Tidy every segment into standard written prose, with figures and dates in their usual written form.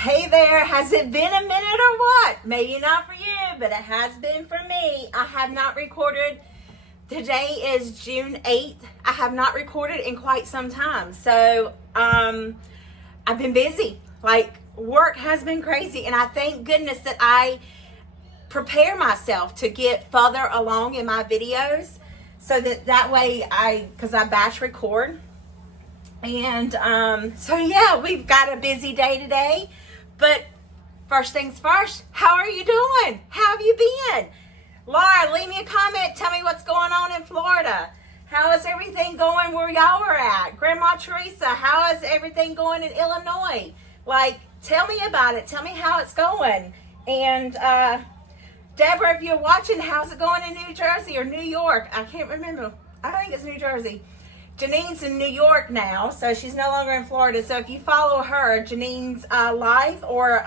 Hey there, has it been a minute or what? Maybe not for you, but it has been for me. I have not recorded. Today is June 8th. I have not recorded in quite some time. So, I've been busy. Like, work has been crazy, and I thank goodness that I prepare myself to get further along in my videos so that way because I batch record. And so yeah, we've got a busy day today. But first things first, how are you doing? How have you been? Laura, leave me a comment. Tell me what's going on in Florida. How is everything going where y'all are at? Grandma Teresa, how is everything going in Illinois? Like, tell me about it. Tell me how it's going. And Deborah, if you're watching, how's it going in New Jersey or New York? I can't remember. I think it's New Jersey. Janine's in New York now, so she's no longer in Florida. So if you follow her, Janine's Live or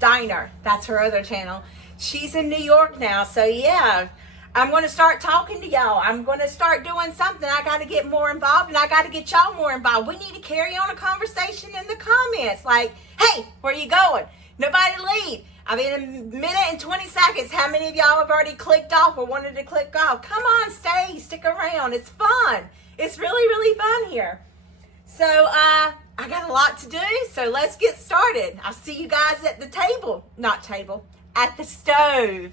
Diner, that's her other channel. She's in New York now. So yeah, I'm going to start talking to y'all. I'm going to start doing something. I got to get more involved, and I got to get y'all more involved. We need to carry on a conversation in the comments. Like, hey, where you going? Nobody leave. I mean, a minute and 20 seconds. How many of y'all have already clicked off or wanted to click off? Come on, stick around. It's fun. It's really, really fun here. So, I got a lot to do, so let's get started. I'll see you guys at the table. Not table, at the stove.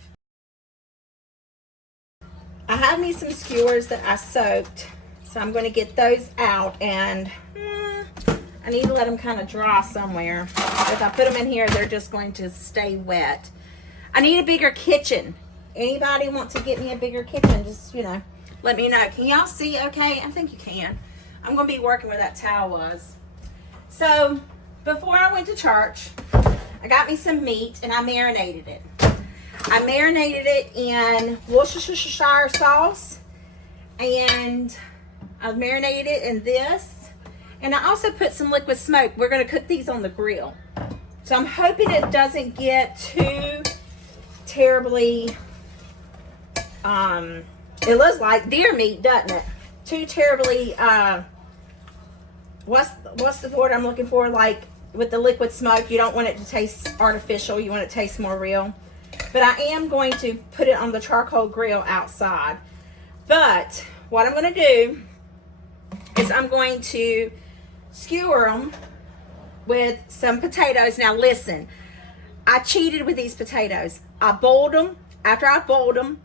I have me some skewers that I soaked, so I'm going to get those out, and I need to let them kind of dry somewhere. If I put them in here, they're just going to stay wet. I need a bigger kitchen. Anybody want to get me a bigger kitchen? Just, let me know. Can y'all see okay? I think you can. I'm going to be working where that towel was. So, before I went to church, I got me some meat and I marinated it. I marinated it in Worcestershire sauce, and I've marinated it in this. And I also put some liquid smoke. We're going to cook these on the grill. So I'm hoping it doesn't get too terribly, it looks like deer meat, doesn't it? Too terribly, what's the word I'm looking for? Like with the liquid smoke, you don't want it to taste artificial. You want it to taste more real. But I am going to put it on the charcoal grill outside. But what I'm going to do is I'm going to skewer them with some potatoes. Now listen, I cheated with these potatoes. I boiled them. After I boiled them,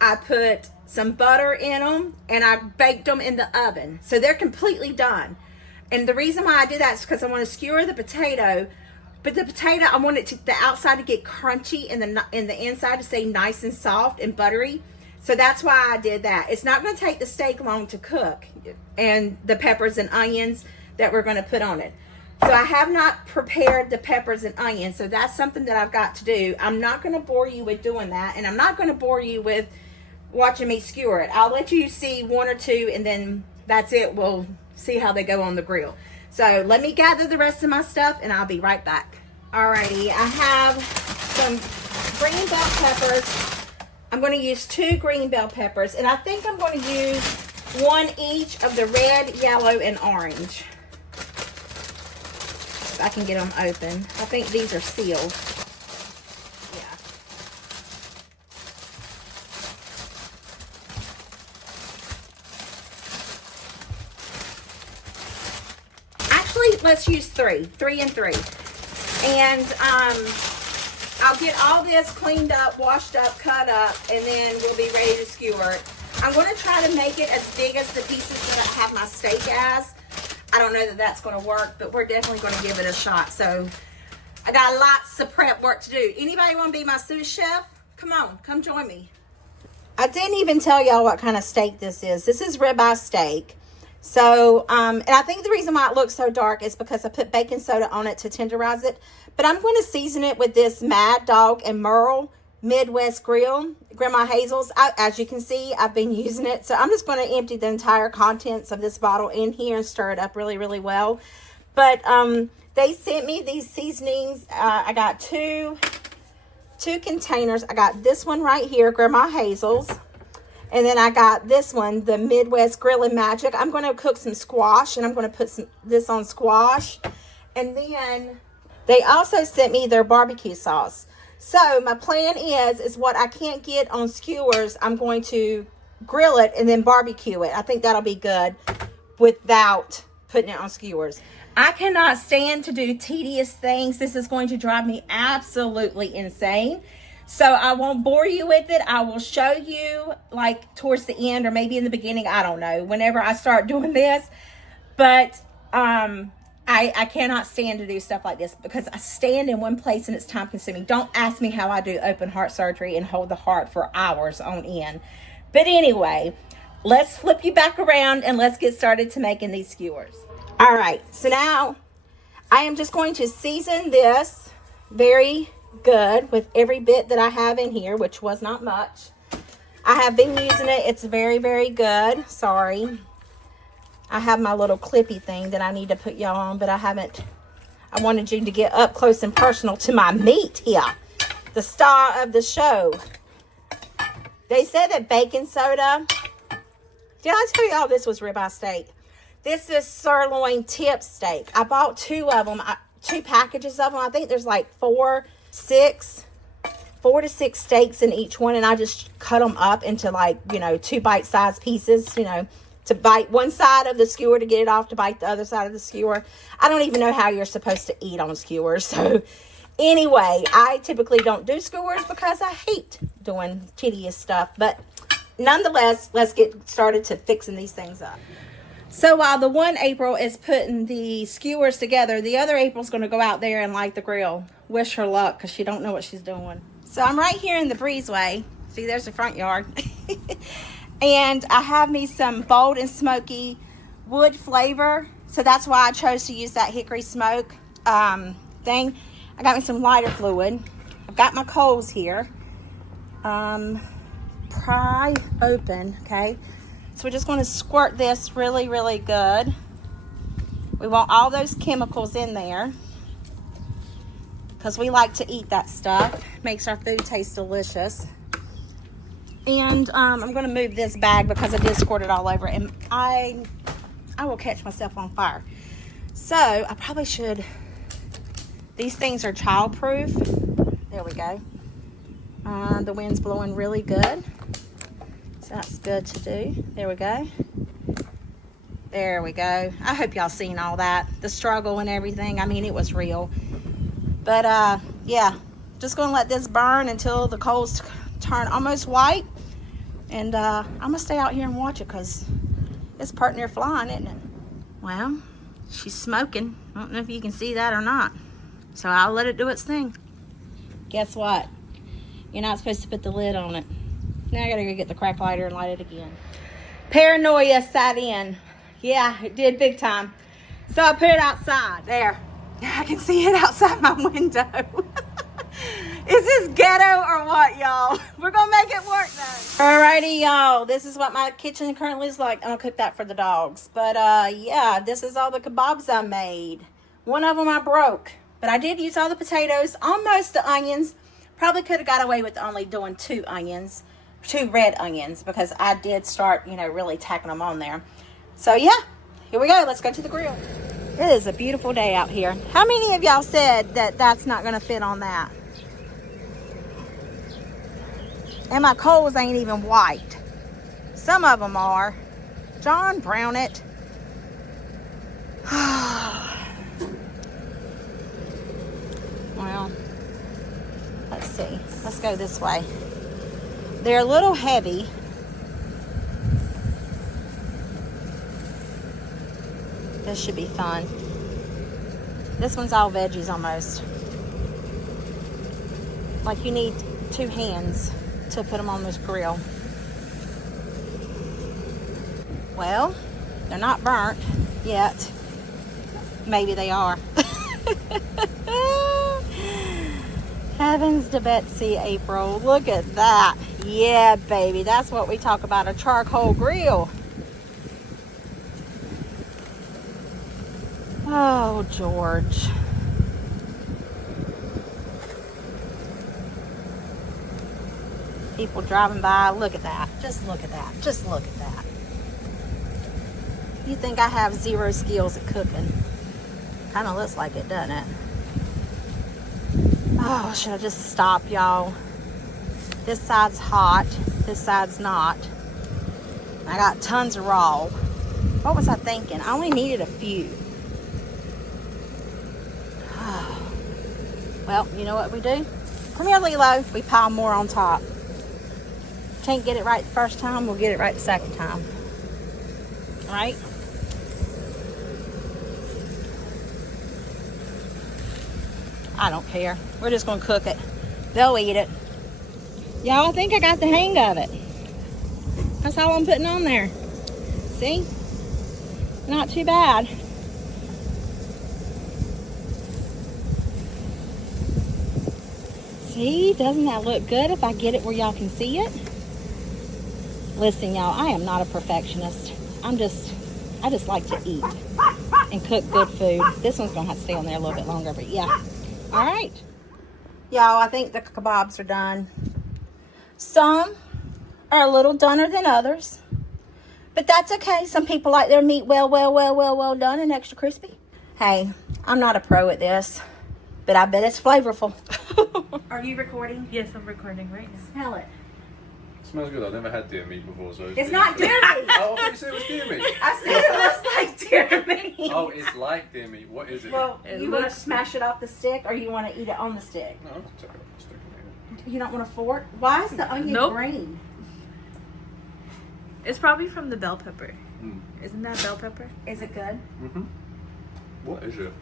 I put some butter in them and I baked them in the oven. So they're completely done. And the reason why I did that is because I want to skewer the potato. But the potato, I want it to, the outside to get crunchy and the inside to stay nice and soft and buttery. So that's why I did that. It's not going to take the steak long to cook, and the peppers and onions that we're going to put on it. So I have not prepared the peppers and onions. So that's something that I've got to do. I'm not going to bore you with doing that. And I'm not going to bore you with watching me skewer it. I'll let you see one or two, and then that's it. We'll see how they go on the grill. So let me gather the rest of my stuff and I'll be right back. Alrighty, I have some green bell peppers. I'm going to use 2 green bell peppers, and I think I'm going to use 1 each of the red, yellow, and orange. If I can get them open. I think these are sealed. Let's use 3 and 3. And I'll get all this cleaned up, washed up, cut up, and then we'll be ready to skewer it. I'm going to try to make it as big as the pieces that I have my steak as. I don't know that that's going to work, but we're definitely going to give it a shot. So I got lots of prep work to do. Anybody want to be my sous chef? Come on, come join me. I didn't even tell y'all what kind of steak this is. This is ribeye steak. So, and I think the reason why it looks so dark is because I put baking soda on it to tenderize it. But I'm going to season it with this Mad Dog and Merle Midwest Grill, Grandma Hazel's. As you can see, I've been using it. So I'm just going to empty the entire contents of this bottle in here and stir it up really, really well. But they sent me these seasonings. I got two containers. I got this one right here, Grandma Hazel's. And then I got this one, the Midwest Grilling Magic. I'm going to cook some squash, and I'm going to put this on squash. And then They also sent me their barbecue sauce. So my plan is what I can't get on skewers, I'm going to grill it and then barbecue it. I think that'll be good without putting it on skewers. I cannot stand to do tedious things. This is going to drive me absolutely insane. So I won't bore you with it. I will show you like towards the end or maybe in the beginning. I don't know, whenever I start doing this. But I cannot stand to do stuff like this because I stand in one place and it's time consuming. Don't ask me how I do open heart surgery and hold the heart for hours on end. But anyway, let's flip you back around and let's get started to making these skewers. All right, so now I am just going to season this very good with every bit that I have in here, which was not much. I have been using it. It's very, very good. Sorry. I have my little clippy thing that I need to put y'all on, but I haven't. I wanted you to get up close and personal to my meat here, the star of the show. They said that baking soda. Did I tell y'all this was ribeye steak? This is sirloin tip steak. I bought 2 of them, 2 packages of them. I think there's like 4 to 6 steaks in each one, and I just cut them up into like, you know, 2 bite-sized pieces, you know, to bite one side of the skewer to get it off, to bite the other side of the skewer. I don't even know how you're supposed to eat on skewers. So anyway, I typically don't do skewers because I hate doing tedious stuff. But nonetheless, let's get started to fixing these things up. So while the one April is putting the skewers together, the other April's going to go out there and light the grill. Wish her luck because she don't know what she's doing. So I'm right here in the breezeway. See, there's the front yard. And I have me some bold and smoky wood flavor. So that's why I chose to use that hickory smoke thing. I got me some lighter fluid. I've got my coals here. Pry open, okay? So we're just going to squirt this really, really good. We want all those chemicals in there because we like to eat that stuff. It makes our food taste delicious. And I'm going to move this bag because I did squirt it all over, and I will catch myself on fire. So I probably should. These things are child-proof. There we go. The wind's blowing really good. So that's good to do. There we go. There we go. I hope y'all seen all that. The struggle and everything. I mean, it was real. But, yeah. Just going to let this burn until the coals turn almost white. And I'm going to stay out here and watch it because it's part near flying, isn't it? Well, she's smoking. I don't know if you can see that or not. So I'll let it do its thing. Guess what? You're not supposed to put the lid on it. Now I gotta go get the crack lighter and light it again. Paranoia sat in. Yeah, it did big time. So I put it outside. There. I can see it outside my window. Is this ghetto or what, y'all? We're gonna make it work though. Alrighty, y'all. This is what my kitchen currently is like. I'm gonna cook that for the dogs. But yeah, this is all the kebabs I made. One of them I broke. But I did use all the potatoes, almost the onions. Probably could have got away with only doing 2 onions. 2 red onions, because I did start, you know, really tacking them on there. So yeah, here we go. Let's go to the grill. It is a beautiful day out here. How many of y'all said that that's not going to fit on that? And my coals ain't even white. Some of them are. John, brown it. Well, let's see. Let's go this way. They're a little heavy. This should be fun. This one's all veggies almost. Like you need 2 hands to put them on this grill. Well, they're not burnt yet. Maybe they are. Heavens to Betsy, April. Look at that. Yeah, baby. That's what we talk about, a charcoal grill. Oh, George. People driving by. Look at that. Just look at that. Just look at that. You think I have 0 skills at cooking? Kind of looks like it, doesn't it? Oh, should I just stop, y'all? This side's hot. This side's not. I got tons of raw. What was I thinking? I only needed a few. Well, you know what we do? Come here, Lilo. We pile more on top. Can't get it right the first time, we'll get it right the second time. All right? I don't care. We're just gonna cook it. They'll eat it. Y'all, I think I got the hang of it. That's all I'm putting on there. See? Not too bad. See, doesn't that look good if I get it where y'all can see it? Listen, y'all, I am not a perfectionist. I just like to eat and cook good food. This one's gonna have to stay on there a little bit longer, but yeah. All right. Y'all, I think the kebabs are done. Some are a little doner than others, but that's okay. Some people like their meat well done and extra crispy. Hey, I'm not a pro at this, but I bet it's flavorful. Are you recording? Yes, I'm recording right now. Smell it. Smells good. I've never had deer meat before, so It's not deer meat. Oh, I thought you said it was deer meat. I said it looks like deer meat. Oh, it's like deer meat. What is it? Well, It you want to looks- smash it off the stick, or you want to eat it on the stick? No, I'll take it off the stick and eat You don't want a fork? Why is the onion Nope. green? It's probably from the bell pepper. it. Mm. Isn't that bell pepper? Is it good? Mm-hmm. What is it?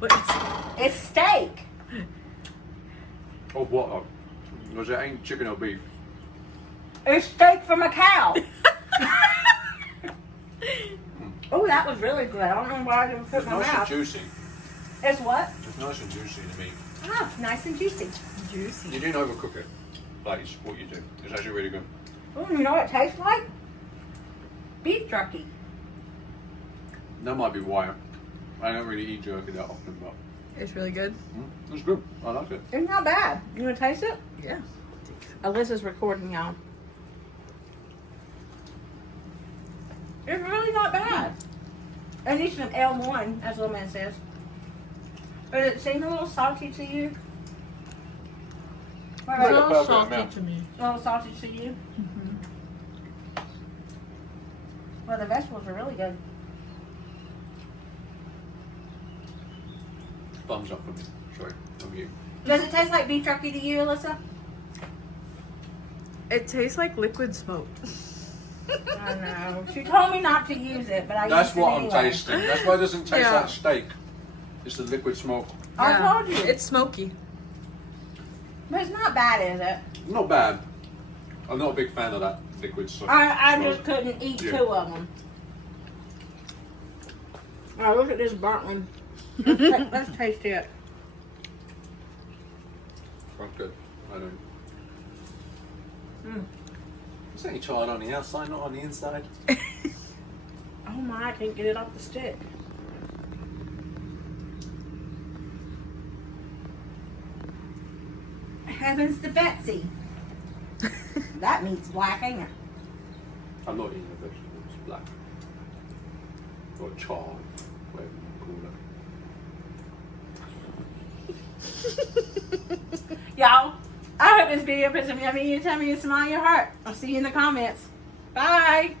What is It's steak. Of what? Because it ain't chicken or beef. It's steak from a cow. Oh, that was really good. I don't know why I didn't put It's in my nice and mouth. juicy. It's what? It's nice and juicy, the meat. Ah, nice and juicy. juicy? You didn't overcook it. Like, it's what you do. It's actually really good. Oh, you know what it tastes like? Beef jerky. That might be why. I don't really eat jerky that often, but It's really good. it's good. I like it. It's not bad. You want to taste it? Yeah. Alyssa's recording, y'all. It's really not bad. I need some L1, as little man says. Does it seem a little salty to you? What Like about a little perfect salty amount. to me. a little salty to you? Well, the vegetables are really good. Thumbs up for me. Sorry, from you. Does it taste like beef jerky to you, Alyssa? It tastes like liquid smoke. I know. She told me not to use it, but I That's used it what I'm anyway. tasting. That's why it doesn't taste Yeah. like steak. It's the liquid smoke. I told you. It's smoky. But it's not bad, is it? Not bad. I'm not a big fan of that liquid smoke. I just couldn't eat Yeah. 2 of them. Oh, look at this burnt one. Let's taste it. Sounds good. I don't. Mm. It's only charred on the outside, not on the inside. Oh my, I can't get it off the stick. Heavens to Betsy. That meat's black, ain't it? I'm not eating the vegetables. It's black. Or charred, whatever you call it. Y'all, I hope this video puts some yummy in your tummy and smile your heart. I'll see you in the comments. Bye.